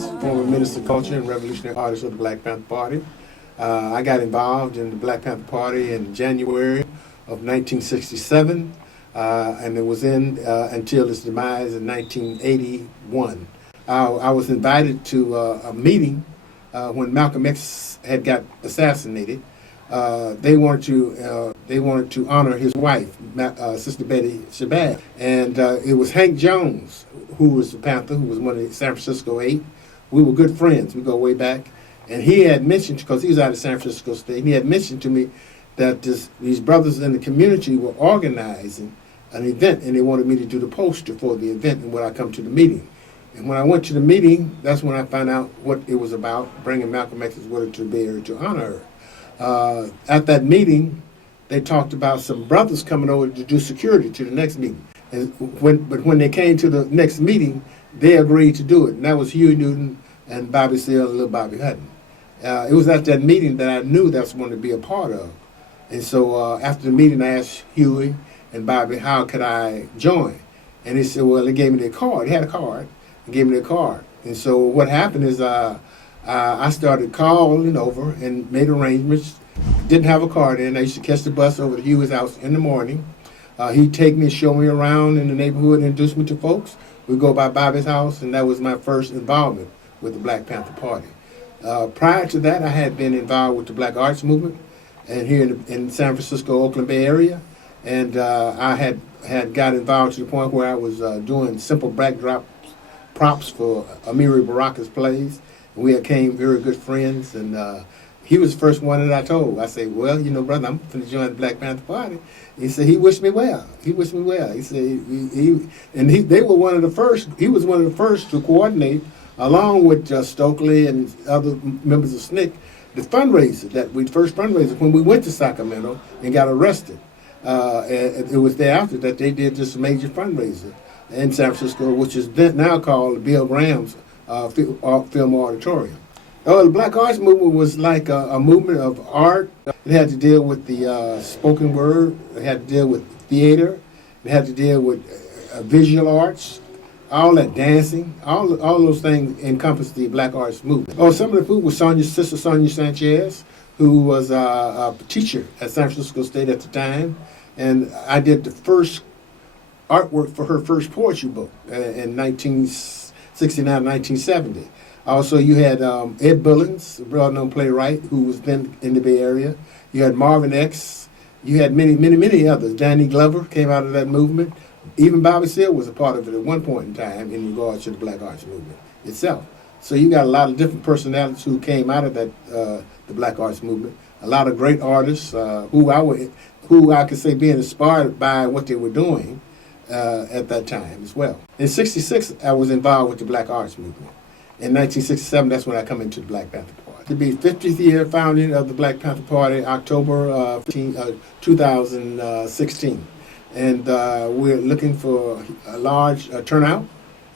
Douglas, former Minister of Culture and Revolutionary Artist of the Black Panther Party. I got involved in the Black Panther Party in January of 1967, and it was until its demise in 1981. I was invited to a meeting when Malcolm X had got assassinated. They wanted to honor his wife, Sister Betty Shabazz, and it was Hank Jones, who was the Panther, who was one of the San Francisco 8. We were good friends. We go way back, and he had mentioned, because he was out of San Francisco State, and he had mentioned to me that these brothers in the community were organizing an event, and they wanted me to do the poster for the event, and when I come to the meeting. And when I went to the meeting, that's when I found out what it was about, bringing Malcolm X's widow to the Bay Area to honor her. At that meeting, they talked about some brothers coming over to do security to the next meeting. But when they came to the next meeting, they agreed to do it. And that was Huey Newton and Bobby Seale and little Bobby Hutton. It was at that meeting that I knew that's one to be a part of. And so after the meeting, I asked Huey and Bobby, how could I join? And they said, well, they gave me their card. They had a card. They gave me their card. And so what happened is I started calling over and made arrangements. Didn't have a card in. I used to catch the bus over to Huey's house in the morning. He'd take me and show me around in the neighborhood and introduce me to folks. We'd go by Bobby's house, and that was my first involvement with the Black Panther Party. Prior to that, I had been involved with the Black Arts Movement and here in San Francisco, Oakland Bay Area. And I had got involved to the point where I was doing simple backdrop props for Emory Douglas plays. We became very good friends, and he was the first one that I told. I said, well, you know, brother, I'm going to join the Black Panther Party. He said, he wished me well. He wished me well. He said, they were one of the first, he was one of the first to coordinate, along with Stokely and other members of SNCC, the first fundraiser when we went to Sacramento and got arrested. It was thereafter that they did this major fundraiser in San Francisco, which is now called Bill Graham's Film Auditorium. The Black Arts Movement was like a movement of art. It had to deal with the spoken word. It had to deal with theater. It had to deal with visual arts, all that dancing. All those things encompassed the Black Arts Movement. Some of the people was Sister Sonia Sanchez, who was a teacher at San Francisco State at the time. And I did the first artwork for her first poetry book in 1969, 1970. Also, you had Ed Bullins, a well-known playwright who was then in the Bay Area. You had Marvin X. You had many, many, many others. Danny Glover came out of that movement. Even Bobby Seale was a part of it at one point in time in regards to the Black Arts Movement itself. So you got a lot of different personalities who came out of that the Black Arts Movement. A lot of great artists who I could say being inspired by what they were doing at that time as well. In '66, I was involved with the Black Arts Movement. In 1967, that's when I come into the Black Panther Party. To be 50th year founding of the Black Panther Party, October 2016. And we're looking for a large turnout.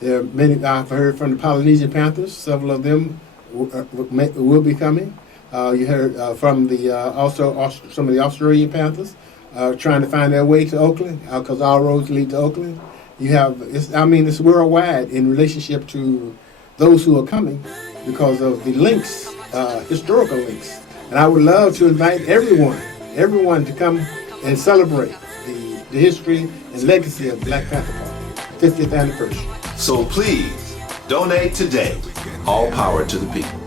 There are many, I've heard from the Polynesian Panthers, several of them will be coming. You heard from also some of the Australian Panthers trying to find their way to Oakland, because all roads lead to Oakland. You have, it's worldwide in relationship to those who are coming because of the links, historical links. And I would love to invite everyone to come and celebrate the history and legacy of Black Panther Party, 50th anniversary. So please, donate today. All power to the people.